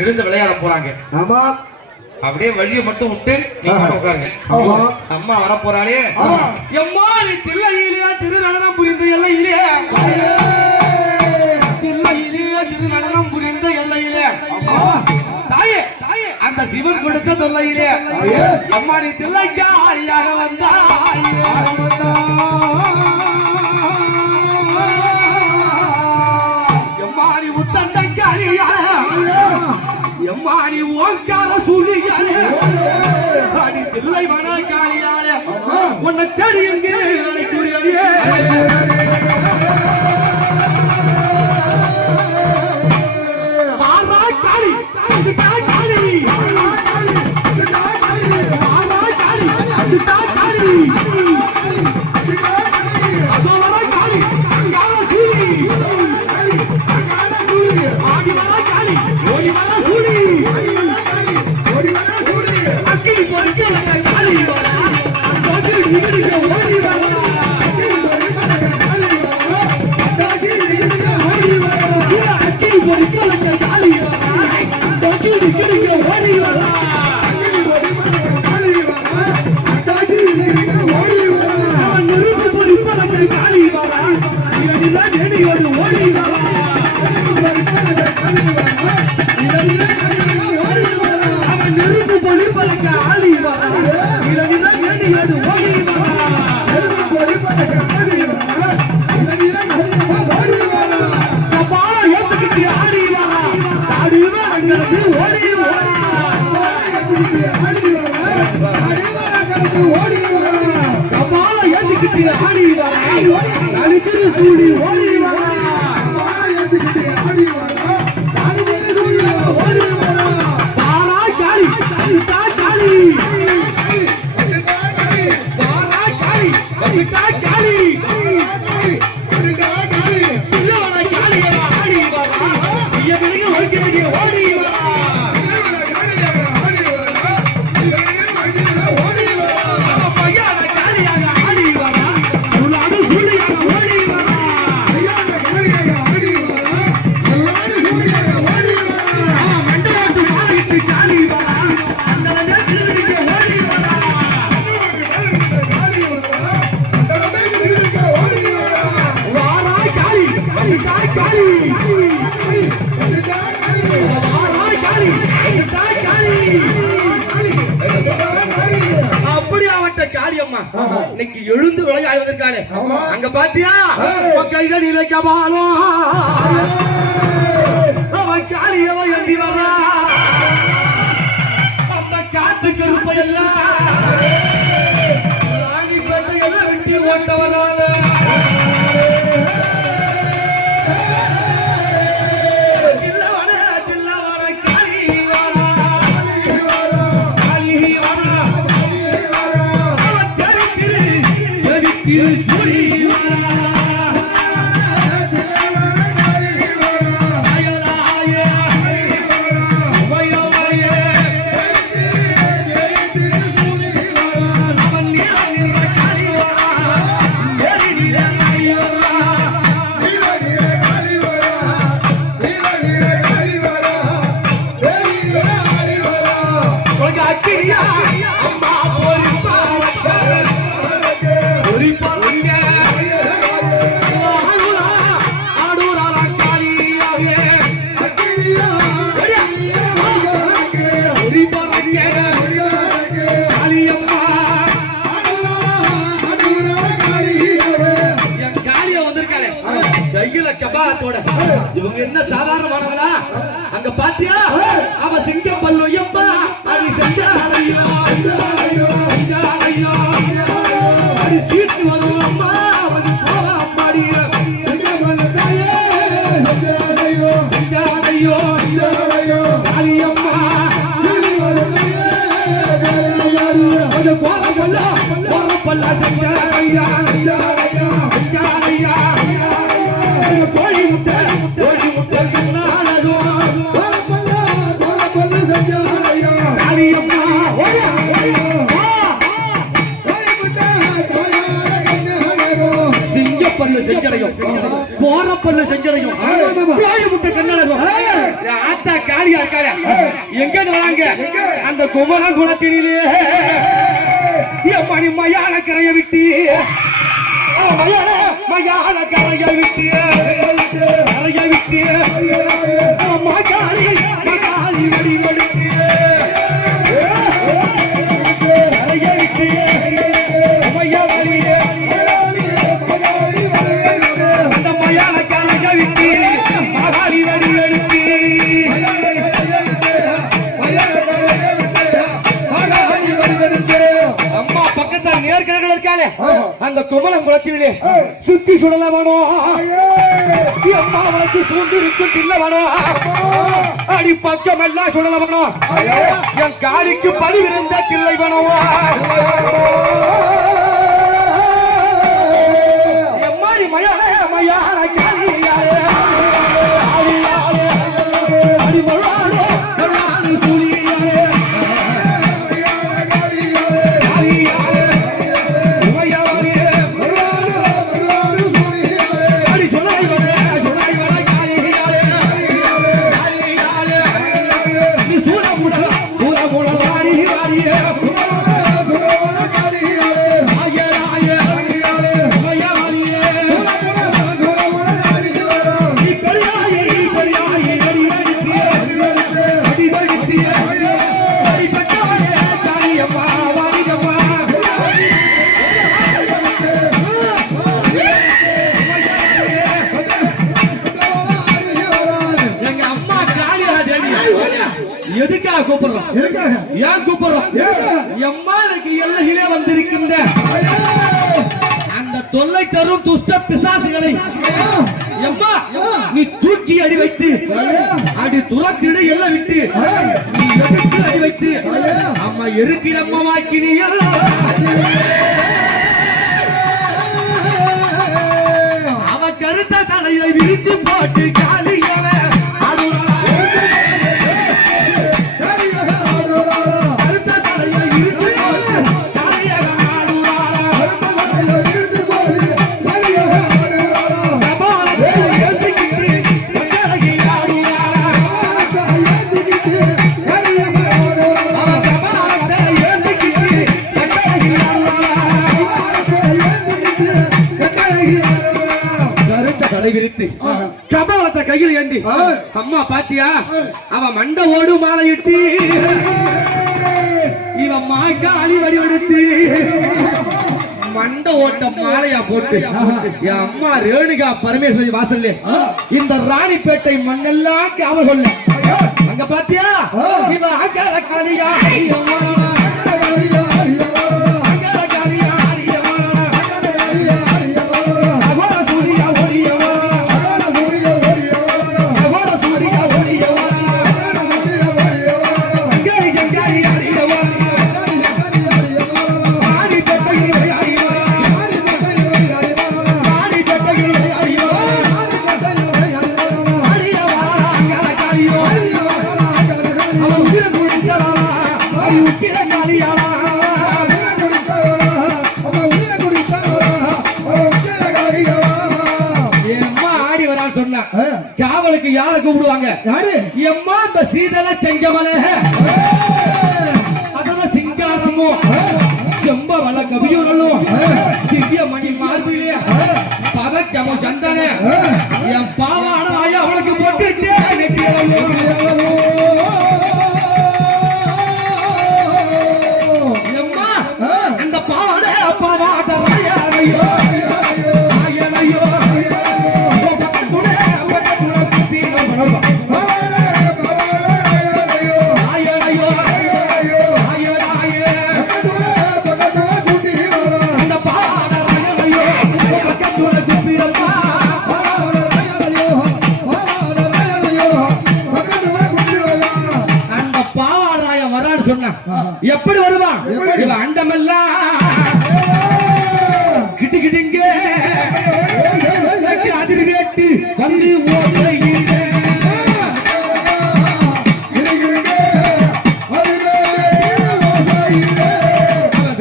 எழுந்து விளையாட போறாங்க. ஆமா, அப்படியே வழியை மட்டும் விட்டு நீங்க உட்காருங்க. அம்மா வர போறாளே. எம்மா நீ தில்லையிலே திரு நடனம் புரிந்த எல்லையிலே, தில்லையிலே திரு நடனம் புரிந்த எல்லையிலே, தாயே தாயே அந்த சிவன் கொடுத்த தொல்லையிலே அம்மா நீ தில்லைக்கா ஆயாக வந்தாய். எம்மா நீ முத்தண்டக்காரியா, எம்மா நீ ஓங்கார சூழியாலே, நீ தில்லை வனக்காளியாலே உன்னை தேடி எங்கே அழைக்குறியே. மாறா காளி காளி, மாறா காளி காளி, அதோட காளி அங்கார சூழி, ஆடி வரா காளி ஓடி வரா சூழி, அக்கினி பொறுக்கல காளி வரா, அந்த நீங்க ஓடி வரா, அக்கினி பொறுக்கல காளி வரா, அந்த நீங்க ஓடி வரா. நெருப்பு பொறுப்பல காளி வரா, இதெல்லாம் நெடியோடு ஓடி வரா. அவன் நெருப்பு பொறுப்பலக்க ஆளி வரா, இதெல்லாம் நெடியோடு ஓடி வரா. கபால ஏத்துக்கிட்டு ஆடி வரா, ஆடி வரங்களுக்கு ஓடி வரா. கபால ஏத்துக்கிட்டு ஆடி வரா, கழுத்து சூடி ஓடி வரா. பாரா காளி கவிதா காளி, பாரா காளி கவிதா காளி, இல்லவன காளிய ஆடி வரா, ஐய பிறகு ஒருக்கிற்கு ஓடி வரா. பையான காளியாக ஆடி வரா, அருளாக சூழியாக ஓடி வரா. மண்டலாட்டு மாறிட்டு காளி வரா, அந்த நேரத்திற்கு ஓடி வரா. வாரா காளி கவிதா காளி, வாரா காளி கவிதா காளி. அப்படி அவட்ட காளியம்மா இன்னைக்கு எழுந்து விளையாடுவதற்காக அங்க பாத்தியா கைகள் இழைக்கபாலும் அவன் காளியவ எழுதி வர்றா. அந்த காத்து கருப்பை எல்லாம் ராணி பேட்டை எல்லாம் விட்டு ஓட்ட வர்றாள். இவங்க என்ன சாதாரணமானவளா? அங்க பாத்தியா அவ சிங்கம் பல்லு எம்பா அடி செஞ்சாலையோ செஞ்சாலையோ அடி சீட்டு வரும் அம்மா அது போவா அம்மாடி செஞ்சாலையோ செஞ்சாலையோ காளியம்மா அது போற பல்ல செஞ்சாலையா செஞ்சாலையா கோழி முட்டை கோழி முட்டை காளியம்மா சிங்கப்பல்லு செஞ்சடையும் போற பல்லு செஞ்சடையும் கோழி முட்டை கண்ணழகும் ஆத்தா காளி ஐயா இருக்காரு எங்க வராங்க அந்த குமரன் குளத்தினிலே மணி மயான கரைய விட்டு மயான கரைய விட்டு கரைய விட்டு மகாளி மகாளி வடி வடித்து கரைய விட்டு அந்த மயான கரைய விட்டு மகாளி வடி எடுத்து அம்மா பக்கத்துல நேர்கிழக்கு இருக்காளே அந்த குமரன் குளத்திலே சுத்தி சுடலவனோ அம்மா அவனுக்கு சூழ்ந்து இருக்கும் இல்லவனோ அடி பக்கம் எல்லாம் சுடலவனோ என் காலிக்கு பதிவிருந்த தில்லைவனோ எம்மாடி மயான மயான காலியாரே அடி மழாரே மழாரு சூழியாரே எதுக்காக கூப்பிடுறோம் ஏன் கூப்பிடுறோம் எம்மாளுக்கு எல்லையிலே வந்திருக்கின்ற அந்த தொல்லை தரும் துஷ்ட பிசாசுகளை எம்மா நீ தூக்கி அடி வைத்து அடி துரத்திட எல்லை விட்டு நீ எதுக்கு அடி வைத்து அம்மா எருக்கிடம்மாக்கினியல் அவ கருத்த தலையை விரிச்சு போட்டு காலியவ கபாலத்தை கையில் ஏந்தி அம்மா பாத்தியா அவ மண்டை ஓடு மாலையிட்டு இவன் மாக்காளி வடிவெடுத்து மண்டை ஓட்ட மாலையா போட்டு என் அம்மா ரேணுகா பரமேஸ்வரி வாசல்ல இந்த ராணிப்பேட்டை மண்ணெல்லாம் காவல் கொள்ள அங்க பாத்தியா இவ அகல காளியா காவலுக்கு யார கூப்பிடுவாங்க எம்மா இந்த சீதல செங்கமல அதன சிங்காரமும் செம்பவள கவியூரலும் திவ்ய மணி மார்பிலே பதக்கம சந்தன என் பாவான ஆய அவளுக்கு போட்டுட்டே எம்மா அந்த பாவான பாவாட ஐயோ ஐயோ எப்படி வருவான் இவன் அண்டமெல்லாம் கிட்டு கிட்டுங்க அதிர் கேட்டு வந்து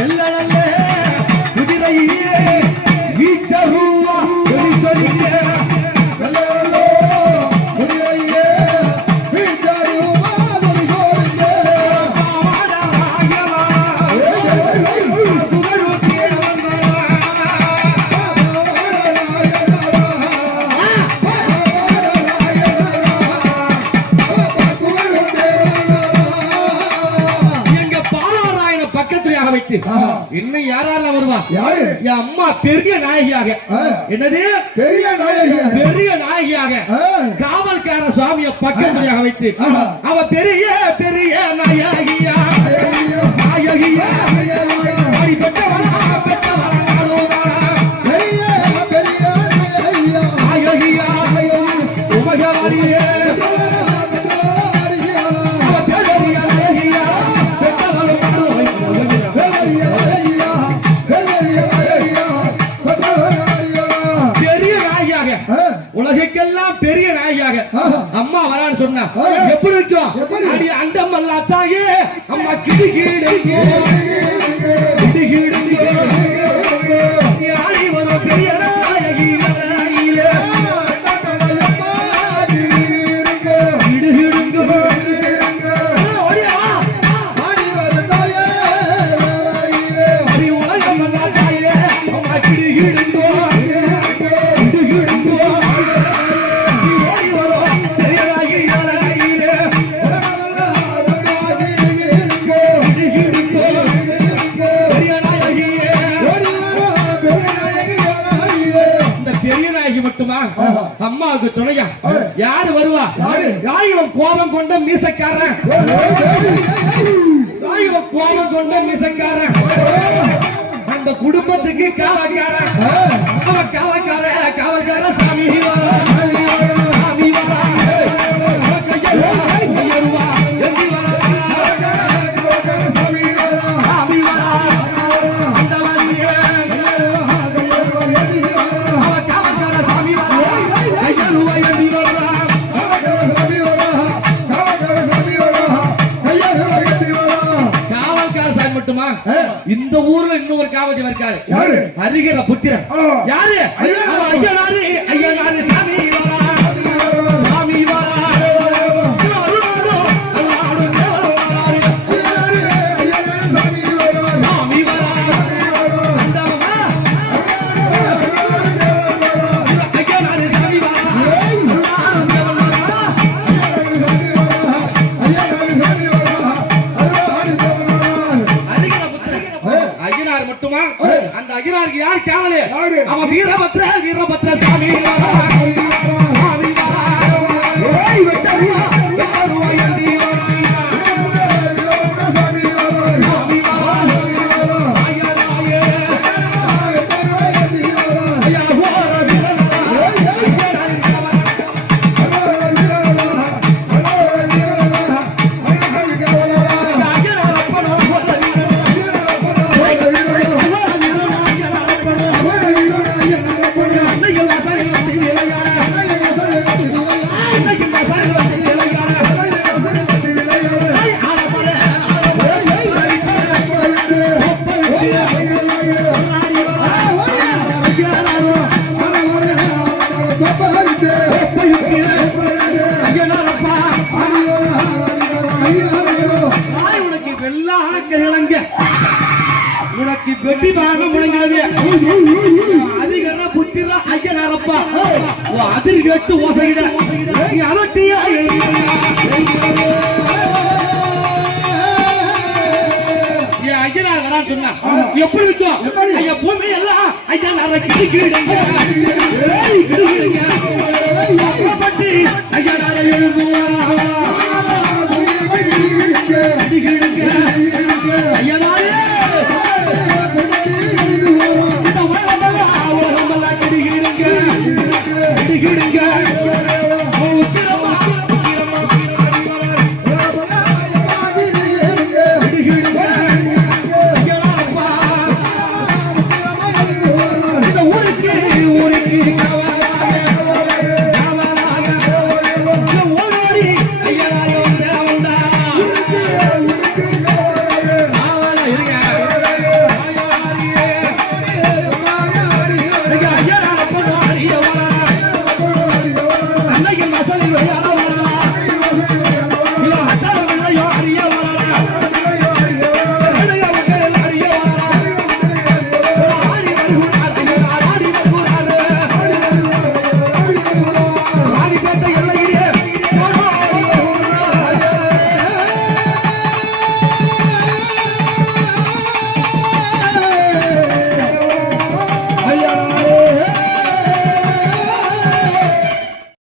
வெள்ள வைத்து இன்னும் யாரெல்லாம் வருவா? என் அம்மா பெரிய நாயகியாக. என்னது? பெரிய நாயகியாக காவல்கார சுவாமிய பக்கத்துறையாக வைத்து அவ பெரிய பெரிய நாயகியா நாயகியா பெற்றவளா பெற்றவளா நாயகியா உமகவாரியே உலகிற்கெல்லாம் பெரிய நாயகியாக அம்மா வரான்னு சொன்னா எப்படி இருக்கும்? அண்டம் அல்லாத்தாயே அம்மா கிடுகிடுங்கோ கிடுகிடுங்கோ யாரி வரும் பெரிய நாயகி கிடுகிடுங்கோ உலகம் அல்லாத்தாயே அம்மா கிடுகிடுங்கோ மட்டுமா அம்மாவுக்கு துணையா யாரு வருவா? யாரும் கோபம் கொண்ட மீசக்காரன் கோபம் கொண்ட மீசக்காரன் அந்த குடும்பத்துக்கு காவல்காரன் காவல்கார சாமி சாமி வரா கையருவா எந்தி வரா சாமி வரா அந்த வழியே இந்த ஊர்ல இன்னொரு காவடி இருக்காரு. ஹரிகர புத்திரன் யாரு? ஐயனாரு ஐயனாரு சாமி சாமி அந்த அகிலாருக்கு யார் காவலே? அவன் வீரபத்ர வீரபத்ர சாமி சாமி வெட்டருவா வெட்டருவா எந்தி உனக்கு வெட்டி பாகம் முழங்கினது அதிகர புத்திரா ஐயனாரப்பா அதிர் வெட்டு ஓசையிட நீ அலட்டியா ஐயனார் வரான்னு சொன்னா எப்படி இருக்கும்? ஐயா பூமி எல்லாம் ஐயனார கிடுகிடுங்க